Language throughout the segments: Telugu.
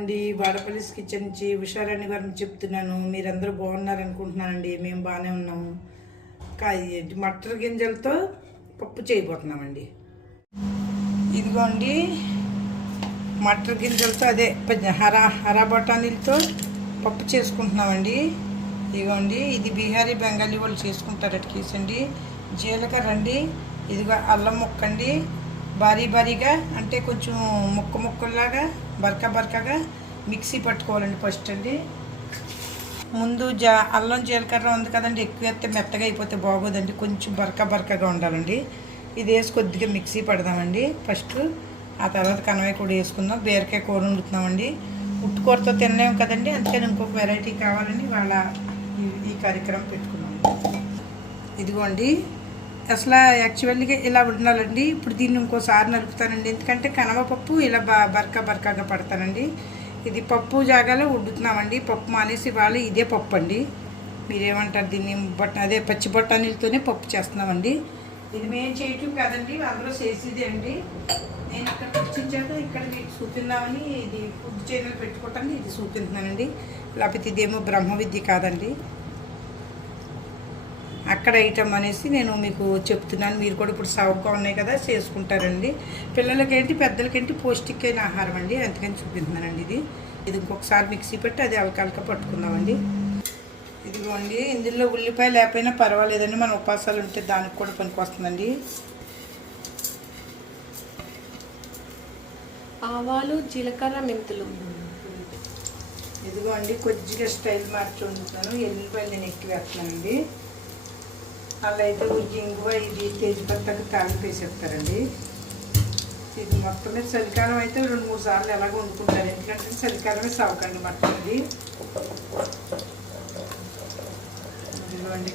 అండి వాడపల్లిస్ కిచెన్ నుంచి హుషారాణి గారిని చెప్తున్నాను. మీరందరూ బాగున్నారు అనుకుంటున్నానండి మేము బాగానే ఉన్నాము. కా- ఏంటి మటర్ గింజలతో పప్పు చేయబోతున్నామండి. ఇదిగోండి మటర్ గింజలతో అదే హరా హరా బఠానీలతో పప్పు చేసుకుంటున్నామండి. ఇదిగోండి ఇది బీహారీ బెంగాలీ వాళ్ళు చేసుకుంటారు కేసండి. జీలకర్ర అండి ఇదిగో అల్లం ముక్కండి. భారీ భారీగా అంటే కొంచెం ముక్క ముక్కల్లాగా బరక బరకగా మిక్సీ పట్టుకోవాలండి ఫస్ట్ అండి. ముందు జా అల్లం జీలకర్ర ఉంది కదండి ఎక్కువ వేస్తే మెత్తగా అయిపోతే బాగోదండి. కొంచెం బరక బరకగా ఉండాలండి. ఇది వేసి కొద్దిగా మిక్సీ పడదామండి ఫస్ట్. ఆ తర్వాత కనవాయి కూడా వేసుకుందాం. బీరకాయ కూర వండుతున్నామండి. ఉట్టుకూరతో తినలేము కదండి అందుకని ఇంకొక వెరైటీ కావాలని వాళ్ళ ఈ- ఈ కార్యక్రమం పెట్టుకున్నాం. ఇదిగోండి. అసలు యాక్చువల్గా ఇలా ఉండాలండి. ఇప్పుడు దీన్ని ఇంకోసారి నలుపుతానండి ఎందుకంటే కనవపప్పు ఇలా బ బరకా బరకగా పడతానండి. ఇది పప్పు జాగాలో వండుతున్నామండి పప్పు మానేసి వాళ్ళు ఇదే పప్పు అండి. మీరేమంటారు దీన్ని? బట్ట అదే పచ్చి బఠానీలతోనే పప్పు చేస్తున్నామండి. ఇది మేము చేయటం కదండి. అందరూ చేసేదే అండి. నేను అక్కడ కూర్చుంచాక ఇక్కడ మీకు చూపిందామని ఇది ఫుడ్ ఛానల్ పెట్టుకోవటానికి ఇది చూపిస్తున్నానండి లేకపోతే ఇదేమో బ్రహ్మ విద్య కాదండి. అక్కడ ఐటమ్ అనేసి నేను మీకు చెప్తున్నాను. మీరు కూడా ఇప్పుడు సౌకగా ఉన్నాయి కదా చేసుకుంటారండి. పిల్లలకేంటి పెద్దలకేంటి పౌష్టికమైన ఆహారం అండి. అందుకని చూపిస్తున్నానండి ఇది. ఇది ఇంకొకసారి మిక్సీ పెట్టి అది అలకలక పట్టుకుందామండి. ఇదిగోండి ఇందులో ఉల్లిపాయ లేకపోయినా పర్వాలేదండి. మన ఉపాసాలు ఉంటే దానికి కూడా పనికొస్తుందండి. ఆవాలు జీలకర్ర మెంతులు. ఇదిగోండి కొద్దిగా స్టైల్ మార్చి వండుతాను ఎల్లిపాయలు నేను ఎక్కువ వేస్తున్నానండి. అలా అయితే ఇంగువ ఇది తేజ్పత్తాకి తాలింపు వేసేస్తారండి. ఇది మొత్తం మీద చలికాలం అయితే రెండు మూడు సార్లు ఎలాగ వండుకుంటారు. ఎందుకంటే చలికాలమే సవకండి మొత్తం ఇది.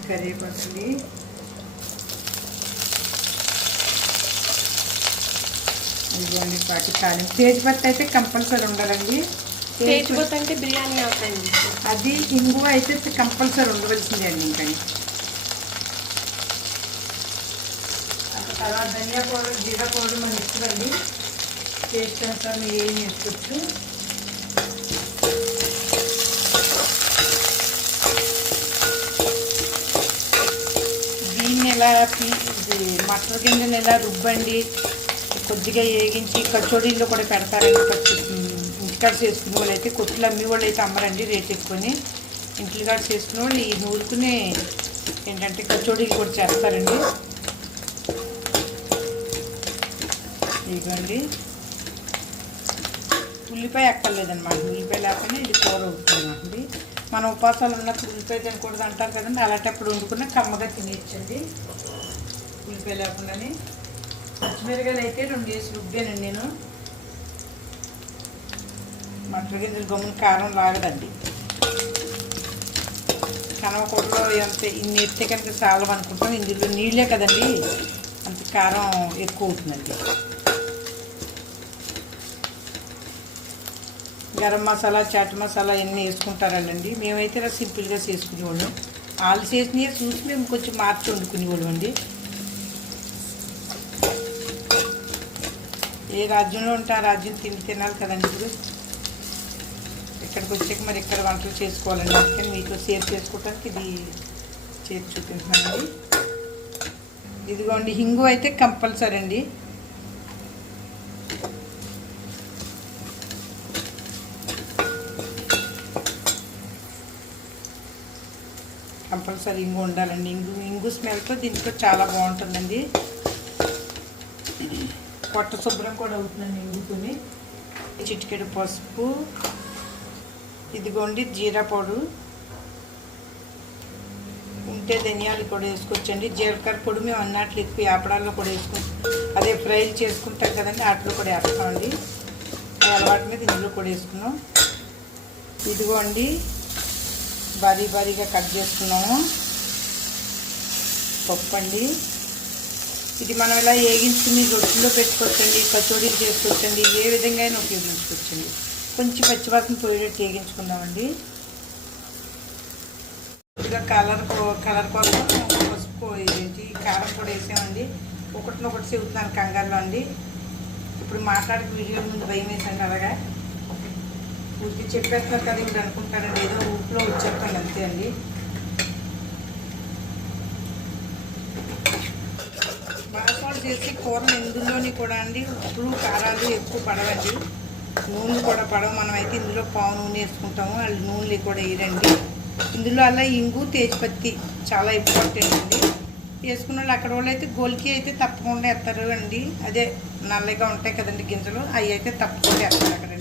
కరివేపాకండి ఇదిగోండి పాటి తాలింపు తేజ్పత్తి అయితే కంపల్సరీ ఉండాలండి. తేజ్పోత్ అంటే బిర్యానీ అవుతుంది అది ఇంగువ అయితే కంపల్సరీ ఉండవలసిందే అండి ఇంకా. తర్వాత ధనియా పౌడర్ జీరా పౌడర్ మనం ఇస్తుందండి టేస్ట్ అంతా మీరు ఏం చేసుకోవచ్చు దీన్ని ఎలా మటర్ గింజలు ఎలా రుబ్బండి కొద్దిగా వేగించి కచోడీల్లో కూడా పెడతారండి. ఇంటికాడ చేసుకునే వాళ్ళు అయితే కొట్టులు అమ్మి వాళ్ళు అయితే అమ్మరండి రేట్ ఎక్కువని. ఇంటికాడ చేసుకునే వాళ్ళు ఈ నూరుకునే ఏంటంటే కచోడీలు కూడా చేస్తారండి. ఇదిగోండి. ఉల్లిపాయ ఎక్కర్లేదనమాట ఉల్లిపాయ లేకపోయినా ఇది కూర అవుతుందండి మనం ఉపాసాలు ఉన్నప్పుడు ఉల్లిపాయ తినకూడదు అంటారు కదండి అలాంటప్పుడు వండుకున్న కమ్మగా తినేయచ్చండి. ఉల్లిపాయ లేకుండానే. పచ్చిమిరకాయలు అయితే రెండు వేసి రుబ్బానండి నేను. మటర్ గింజలు గమ్మున కారం లాగదండి కనవకూడలో ఎంత ఇన్ని ఎత్తే కనుక చాలా అనుకుంటాం ఇందులో నీళ్ళే కదండి. అంత కారం ఎక్కువ అవుతుందండి. గరం మసాలా చాట్ మసాలా ఇవన్నీ వేసుకుంటారండి మేమైతే ఇలా సింపుల్గా చేసుకునేవాళ్ళం. వాళ్ళు చేసినవి చూసి మేము కొంచెం మార్చి వండుకునేవాళ్ళం అండి ఏ రాజ్యంలో ఉంటే ఆ రాజ్యం తిండి తినాలి కదండి ఇప్పుడు ఇక్కడికి వచ్చాక మరి ఇక్కడ వంటలు చేసుకోవాలండి. అందుకని మీతో షేర్ చేసుకోవడానికి ఇది చేసి చూపించానండి ఇదిగోండి హింగు అయితే కంపల్సరీ అండి కంపల్సరీ ఇంగు ఉండాలండి. ఇంగు ఇంగు స్మెల్తో దీంట్లో చాలా బాగుంటుందండి. పొట్ట శుభ్రం కూడా అవుతుందండి ఇంగుకుని చిటికెడు పసుపు ఇదిగోండి జీరా పొడు. ఉంటే ధనియాలు కూడా వేసుకోవచ్చండి. జీలకర్ర పొడి మేము అన్నట్లు ఎక్కువ ఆపడాల్లో కూడా వేసుకుంటాం అదే ఫ్రైలు చేసుకుంటాం కదండి వాటిలో కూడా వేస్తామండి. అలవాటు మీద ఇందులో కూడా వేసుకున్నాం. ఇదిగోండి భారీ భారీగా కట్ చేసుకున్నాము. పప్పు అండి ఇది మనం ఇలా వేగించుకుని రొట్టెలో పెట్టుకోవచ్చండి కచోడీలు చేసుకోవచ్చండి ఏ విధంగా అయినా ఉపయోగించుకోవచ్చండి. కొంచెం పచ్చివాసన పోయేటట్టు వేగించుకుందామండి కొద్దిగా కలర్ కో- కలర్ కోసం పసుపు ఏంటి కారం కూడా వేసామండి. ఒకటినొకటి చెబుతున్నాను కంగారులో అండి. ఇప్పుడు మాట్లాడక వీడియో ముందు భయం వేసండి అలాగా. ఊరికి చెప్పేస్తున్నారు కదా ఇప్పుడు అనుకుంటానండి ఏదో ఊపిలో వచ్చేస్తాను అంతే అండి. బాసాలు చేసి కూరలు ఇందులోని కూడా అండి ఉప్పులు కారాలు ఎక్కువ పడవండి. నూనె కూడా పడవు మనం అయితే ఇందులో పావు నూనె వేసుకుంటాము వాళ్ళు నూనెలు కూడా వేయరండి. ఇందులో అలా ఇంగు తేజ్పత్తి చాలా ఇంపార్టెంట్ అండి. వేసుకున్న వాళ్ళు అక్కడ వాళ్ళు అయితే గోల్కి అయితే తప్పకుండా వేస్తారు అండి. అదే నల్లగా ఉంటాయి కదండి గింజలు అవి అయితే తప్పకుండా వేస్తారు అక్కడ.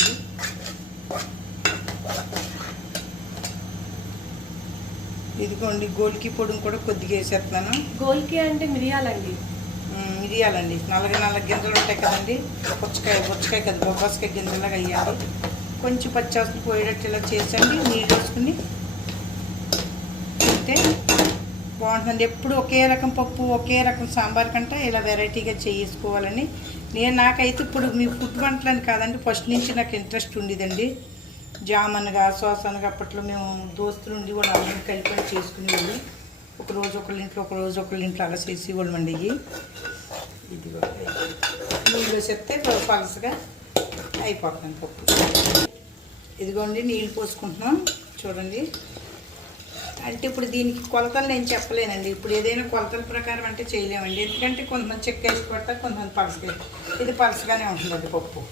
ఇదిగోండి గోల్కి పొడిని కూడా కొద్దిగా వేసేస్తున్నాను. గోల్కి అంటే మిరియాలండి. మిరియాలండి. నల్లగా నల్ల గింజలు ఉంటాయి కదండి. పుచ్చకాయ పుచ్చకాయ కదా బొబ్బాసకాయ గింజలాగా వేయాలి. కొంచెం పచ్చాసులు పోయేటట్టు ఇలా చేసండి. నీళ్ళు వేసుకుని తింటే బాగుంటుందండి. ఎప్పుడు ఒకే రకం పప్పు ఒకే రకం సాంబార్ కంటే ఇలా వెరైటీగా చేసుకోవాలని నేను నాకైతే ఇప్పుడు మీ ఫుడ్ వంటలని కాదండి. ఫస్ట్ నుంచి నాకు ఇంట్రెస్ట్ ఉండేదండి. జామ్ అనగా అప్పట్లో మేము దోస్తులు ఉండి వాళ్ళు అందరం కలిపి చేసుకునేవాళ్ళు. ఒక రోజు ఒకళ్ళ ఇంట్లో ఒక రోజు ఒకళ్ళ ఇంట్లో అలా చేసేవాళ్ళం అండి ఇవి. ఇదిగో. నీళ్ళు చెప్తే పలసగా అయిపోతుంది పప్పు ఇదిగోండి నీళ్ళు పోసుకుంటున్నాం. చూడండి. అంటే ఇప్పుడు దీనికి కొలతలు నేను చెప్పలేనండి. ఇప్పుడు ఏదైనా కొలతల ప్రకారం అంటే చేయలేమండి. ఎందుకంటే కొంతమంది చెక్క వేసి కొంతమంది పలసగా. ఇది పలసగానే ఉంటుందండి పప్పు.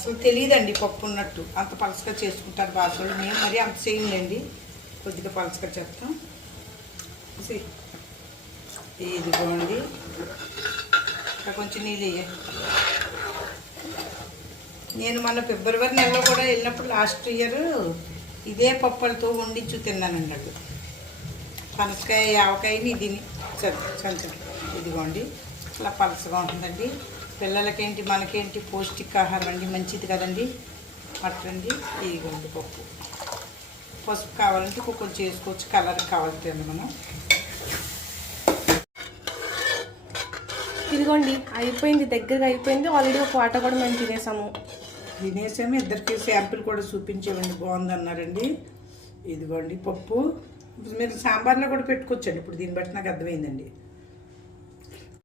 అసలు తెలియదండి పప్పు ఉన్నట్టు. అంత పలసగా చేసుకుంటారు బాసోళ్ళు. మేము మరి అంత చేయలేండి కొద్దిగా పలసగా చేస్తాం. ఇదిగోండి. ఇంకా కొంచెం నీళ్ళు వేయ నేను మన ఫిబ్రవరి నెలలో కూడా వెళ్ళినప్పుడు లాస్ట్ ఇయర్ ఇదే పప్పులతో వండించు తిన్నానండి అటు పనసకాయ ఆవకాయని చదువు చదువు ఇదిగోండి. ఇలా పలసగా ఉంటుందండి. పిల్లలకేంటి మనకేంటి పౌష్టికాహారం అండి? మంచిది కదండి. అట్లండి ఇదిగోండి పప్పు. పసుపు కావాలంటే కొంచెం చేసుకోవచ్చు కలర్ కావాలంటే మనం. ఇదిగోండి అయిపోయింది దగ్గరగా అయిపోయింది. ఆల్రెడీ ఒక వాట కూడా మేము తినేసాము. తినేసాము ఇద్దరికి శాంపిల్ కూడా చూపించేవండి బాగుంది అన్నారండి ఇదిగోండి పప్పు. మీరు సాంబార్లో కూడా పెట్టుకోవచ్చండి ఇప్పుడు దీన్ని బట్టి నాకు అర్థమైందండి.